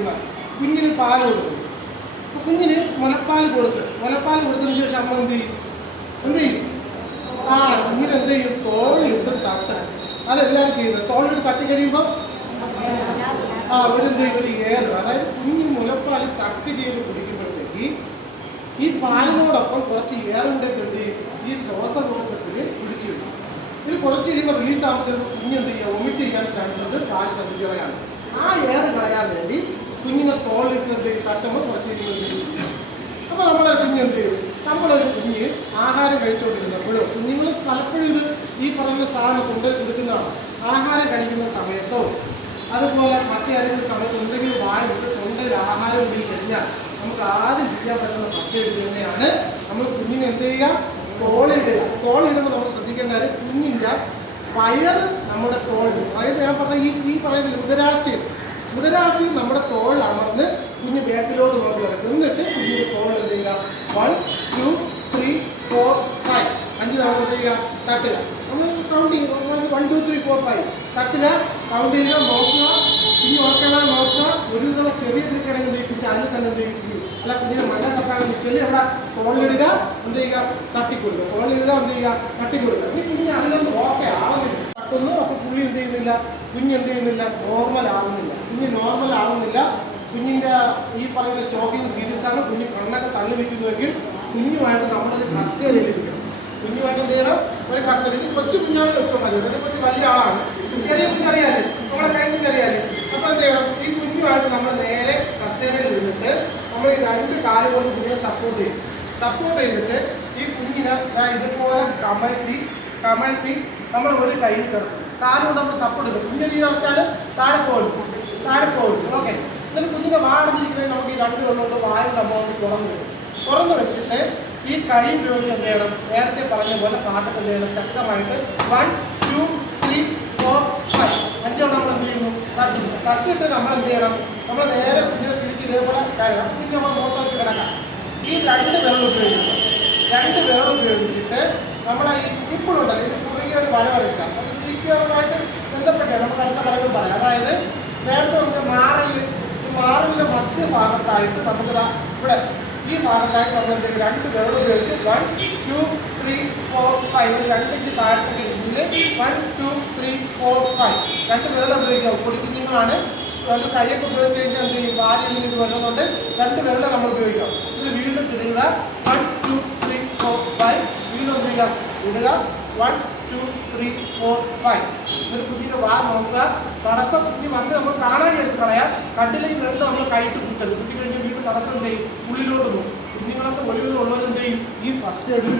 ഇരിക്കുന്ന കുഞ്ഞിന് പാൽ കൊടുക്കും അപ്പൊ കുഞ്ഞിന് മുലപ്പാൽ കൊടുത്ത്. മുലപ്പാൽ കൊടുത്തതിന് ശേഷം അമ്മ എന്ത് ചെയ്യും? എന്ത് ചെയ്യും? ആ കുഞ്ഞിന് എന്ത് ചെയ്യും? തോളിലിട്ട് തട്ട്. അതെല്ലാവരും ചെയ്യുന്നത്. തോളിലിട്ട് തട്ടി കഴിയുമ്പോൾ ആ ഇവരെന്ത് ചെയ്യും? ഏറും. അതായത് കുഞ്ഞ് മുലപ്പാൽ സക്ക് ചെയ്ത് കുടിക്കുമ്പോഴത്തേക്ക് ഈ പാലിനോടൊപ്പം കുറച്ച് ഏറും കൂടെ എന്ത് ചെയ്യും? ഈ കുറച്ചത്തിൽ വെക്കും ഇത് കുറച്ച് കഴിയുമ്പോൾ റിലീസ് ആകുമ്പോൾ കുഞ്ഞ് എന്ത് ചെയ്യുക വൊമിറ്റ് ചെയ്യാൻ ചാൻസ് ഉണ്ട്. പാൽ ശ്രദ്ധിച്ചവരാണ് ആ ഏറ് കളയാൻ വേണ്ടി കുഞ്ഞിനെ ചെയ്യും? തട്ടുമ്പോൾ കഴിയുമ്പോൾ എന്ത് അപ്പോൾ നമ്മളെ കുഞ്ഞ് എന്ത് ചെയ്യും? നമ്മളൊരു കുഞ്ഞ് ആഹാരം കഴിച്ചുകൊണ്ടിരുന്നപ്പോഴും കുഞ്ഞുങ്ങൾ പലപ്പോഴും ഇത് ഈ പറയുന്ന സാധനം കൊണ്ട് കൊടുക്കുന്ന ആഹാരം കഴിക്കുന്ന സമയത്തോ അതുപോലെ മറ്റേതെങ്കിലും സമയത്ത് എന്തെങ്കിലും വായിട്ട് തൊണ്ടയിൽ ആഹാരം ഉണ്ടെങ്കിൽ കഴിഞ്ഞാൽ നമുക്ക് ആദ്യം ചെയ്യാൻ പറ്റുന്ന ഫസ്റ്റ് എയ്ഡ് തന്നെയാണ് നമ്മൾ കുഞ്ഞിനെ എന്ത് ചെയ്യുക? തോളിടുക തോളിടുമ്പോൾ നമ്മൾ ശ്രദ്ധിക്കേണ്ട കുഞ്ഞിന്റെ വയറ് നമ്മുടെ തോളിടും അതായത് ഞാൻ പറഞ്ഞ ഈ ഈ പറയുന്ന ഉദരാശയം ഉദരാശയം നമ്മുടെ തോളിൽ അമർന്ന് കുഞ്ഞ് ബാക്കിലോട്ട് നോക്കി കിടക്കും എന്നിട്ട് കുഞ്ഞിന്റെ തോളിൽ എന്ത് ചെയ്യുക? One two three four five അഞ്ച് തവണ എന്ത് ചെയ്യുക? തട്ടുക. നമ്മൾ counting one two three four five തട്ടുക count ചെയ്യുക നോക്കുക. ഇനി ഓർക്കണ നോക്കുക. ഒരു തവണ ചെറിയ തിരിക്കണമെങ്കിൽ നീക്കിട്ട് അതിൽ തന്നെ എന്ത് ചെയ്യും? അല്ല കുഞ്ഞിനെ മണ്ണ തട്ടാൻ നിൽക്കൽ അവിടെ തോളിലിടുക. എന്ത് ചെയ്യുക? തട്ടിക്കൊടുക്കുക. തോളിലിടുക എന്ത് ചെയ്യുക? തട്ടിക്കൊടുക്കുക. ഇനി കുഞ്ഞിനെ അതിലൊന്ന് ഓക്കെ ആവുന്നില്ല തട്ടുന്നു അപ്പോൾ പുള്ളി എന്ത് ചെയ്യുന്നില്ല കുഞ്ഞ് എന്ത് ചെയ്യുന്നില്ല നോർമൽ ആകുന്നില്ല കുഞ്ഞ് നോർമൽ ആകുന്നില്ല കുഞ്ഞിന്റെ ഈ പറയുന്ന ചോക്കിങ് സീരിയസ് ആണ്. കുഞ്ഞ് കണ്ണൊക്കെ തള്ളി നിൽക്കുന്നുവെങ്കിൽ കുഞ്ഞുമായിട്ട് നമ്മളൊരു കസേരയിലിരിക്കണം കുഞ്ഞുമായിട്ട് എന്ത് ചെയ്യണം? ഒരു കസേര ഇത് കൊച്ചു കുഞ്ഞാണ് മതി അതിനെ കുറിച്ച് വലിയ ആളാണ്. ചെറിയ കുഞ്ഞറിയാലേ നമ്മളെ കൈ കുഞ്ഞറിയാലേ അപ്പോൾ എന്ത് ചെയ്യണം? ഈ കുഞ്ഞുമായിട്ട് നമ്മൾ നേരെ കസേരയിൽ ഇരുന്നിട്ട് നമ്മൾ ഈ രണ്ട് കാൽ കൊണ്ട് കുഞ്ഞിനെ സപ്പോർട്ട് ചെയ്യും. സപ്പോർട്ട് ചെയ്തിട്ട് ഈ കുഞ്ഞിനെ ഇതുപോലെ കമഴ്ത്തി കമഴ്ത്തി നമ്മൾ ഒരു കൈ കിടക്കും. താഴോട്ട് നമ്മൾ സപ്പോർട്ട് ചെയ്യും കുഞ്ഞിനെ വെച്ചാൽ താഴെ പോകും താഴെ പോകും ഓക്കെ എന്നിട്ട് കുഞ്ഞിനെ വാടുന്നിരിക്കുന്നത് നമുക്ക് ഈ രണ്ട് കൊണ്ടുകൊണ്ട് വായു സംഭവം തുറന്നു വരും തുറന്നു വെച്ചിട്ട് ഈ കൈ ഉപയോഗിച്ച് എന്ത് ചെയ്യണം? നേരത്തെ പറഞ്ഞ പോലെ പാട്ടത്തിൽ എന്ത് ചെയ്യണം? ശക്തമായിട്ട് one two three four five അഞ്ചെണ്ണം നമ്മൾ എന്ത് ചെയ്യുന്നു? തട്ടുന്നു തട്ടിയിട്ട് നമ്മൾ എന്ത് ചെയ്യണം? നമ്മൾ നേരെ കുഞ്ഞിനെ തിരിച്ച് ഇതേപോലെ കഴിയണം പിന്നെ നമ്മൾ മുഖത്തോട്ട് കിടക്കാം. ഈ രണ്ട് വിരൽ ഉപയോഗിക്കണം രണ്ട് വിരൽ ഉപയോഗിച്ചിട്ട് നമ്മളെ ഈ ഇപ്പോഴുണ്ടല്ലോ കുറുകിയ ഒരു വര വരച്ചാൽ അത് ആറുമായിട്ട് ബന്ധപ്പെട്ടേ നമുക്ക് അടുത്ത പറയുമ്പോൾ പറയാം. അതായത് നേരത്തെ നമുക്ക് മാറിൽ ഈ മാറലിന്റെ മധ്യഭാഗത്തായിട്ട് നമുക്ക് ഇവിടെ ഈ ഭാഗത്തായിട്ട് നമ്മൾ എന്തെങ്കിലും? രണ്ട് വിരൽ ഉപയോഗിച്ച് one two three four five രണ്ടിഞ്ച് താഴത്തേക്ക് ഇരിക്കുന്നത് one two three four five രണ്ട് വിരൽ ഉപയോഗിക്കുക. പൊടിക്കുഞ്ഞുങ്ങളാണ്. രണ്ട് കൈയൊക്കെ ഉപയോഗിച്ച് കഴിഞ്ഞാൽ എന്ത് ചെയ്യും? ഇത് വരുന്നതുകൊണ്ട് രണ്ട് വേറെ നമ്മൾ ഉപയോഗിക്കാം. ഇത് വീണ്ടും തിരിയുക one two three four five വീണ്ടും എന്ത് ഇടുക. One two three four five ഒരു കുഞ്ഞിന്റെ വാ നോക്കുക. തടസ്സം ഇനി മണ്ണ് നമ്മൾ കാണാൻ എടുത്ത് കളയാം. കണ്ടില്ലെങ്കിൽ രണ്ട് നമ്മൾ കൈയിട്ട് കുത്തരുത് കുത്തി കഴിഞ്ഞാൽ വീണ്ടും തടസ്സം എന്ത് ചെയ്യും? ഉള്ളിലോട്ട് പോകും. കുഞ്ഞുങ്ങളൊക്കെ ഒഴിവുള്ളവരെന്ത് ചെയ്യും? ഈ ഫസ്റ്റ് എയ്ഡിൽ